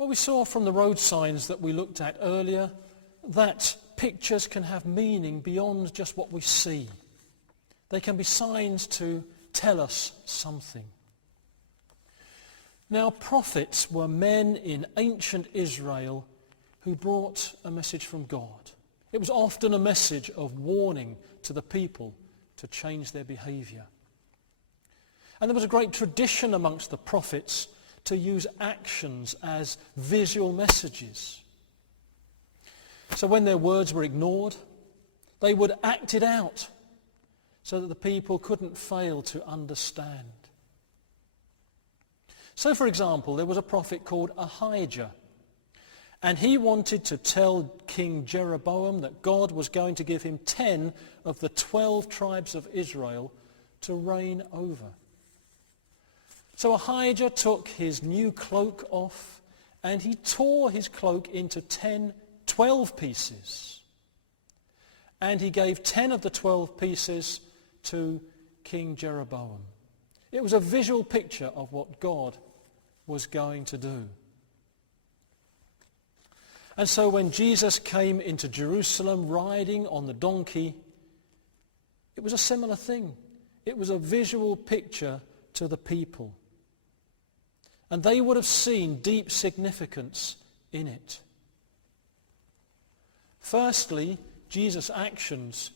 Well, we saw from the road signs that we looked at earlier that pictures can have meaning beyond just what we see. They can be signs to tell us something. Now, prophets were men in ancient Israel who brought a message from God. It was often a message of warning to the people to change their behavior. And there was a great tradition amongst the prophets to use actions as visual messages. So when their words were ignored, they would act it out so that the people couldn't fail to understand. So, for example, there was a prophet called Ahijah, and he wanted to tell King Jeroboam that God was going to give him 10 of the 12 tribes of Israel to reign over. So Ahijah took his new cloak off and he tore his cloak into 12 pieces. And he gave 10 of the 12 pieces to King Jeroboam. It was a visual picture of what God was going to do. And so when Jesus came into Jerusalem riding on the donkey, it was a similar thing. It was a visual picture to the people. And they would have seen deep significance in it. Firstly, Jesus' actions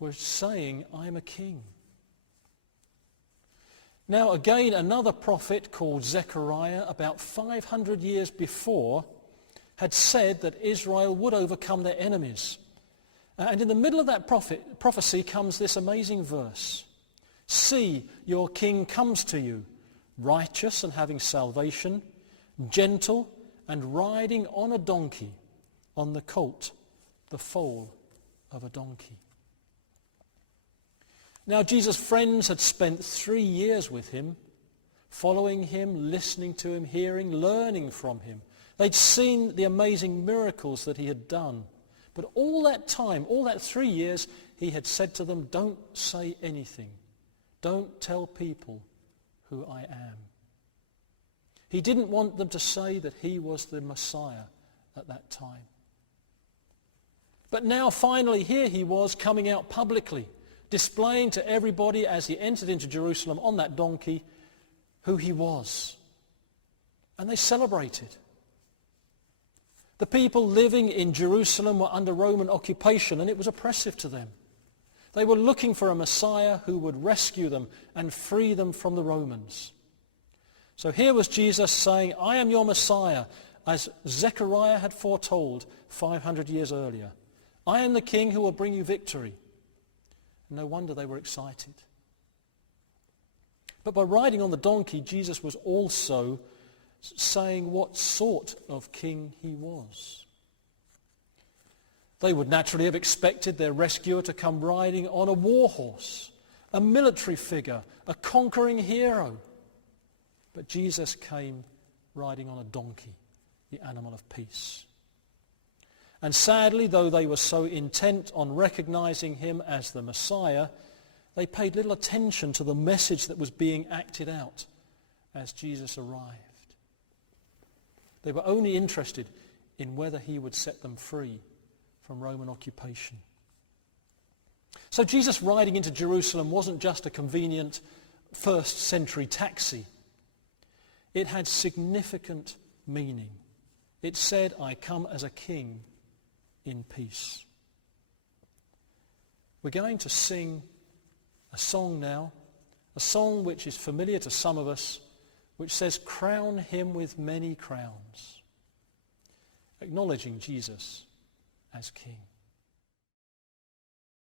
were saying, I am a king. Now again, another prophet called Zechariah, about 500 years before, had said that Israel would overcome their enemies. And in the middle of that prophecy comes this amazing verse. See, your king comes to you, righteous and having salvation, gentle and riding on a donkey, on the colt, the foal of a donkey. Now Jesus' friends had spent 3 years with him, following him, listening to him, hearing, learning from him. They'd seen the amazing miracles that he had done. But all that time, all that 3 years, he had said to them, don't say anything. Don't tell people who I am. He didn't want them to say that he was the Messiah at that time. But now finally here he was coming out publicly, displaying to everybody as he entered into Jerusalem on that donkey who he was. And they celebrated. The people living in Jerusalem were under Roman occupation, and it was oppressive to them. They were looking for a Messiah who would rescue them and free them from the Romans. So here was Jesus saying, I am your Messiah, as Zechariah had foretold 500 years earlier. I am the king who will bring you victory. No wonder they were excited. But by riding on the donkey, Jesus was also saying what sort of king he was. They would naturally have expected their rescuer to come riding on a war horse, a military figure, a conquering hero. But Jesus came riding on a donkey, the animal of peace. And sadly, though they were so intent on recognizing him as the Messiah, they paid little attention to the message that was being acted out as Jesus arrived. They were only interested in whether he would set them free from Roman occupation. So Jesus riding into Jerusalem wasn't just a convenient first century taxi. It had significant meaning. It said, I come as a king in peace. We're going to sing a song now, a song which is familiar to some of us, which says, crown him with many crowns, acknowledging Jesus as king.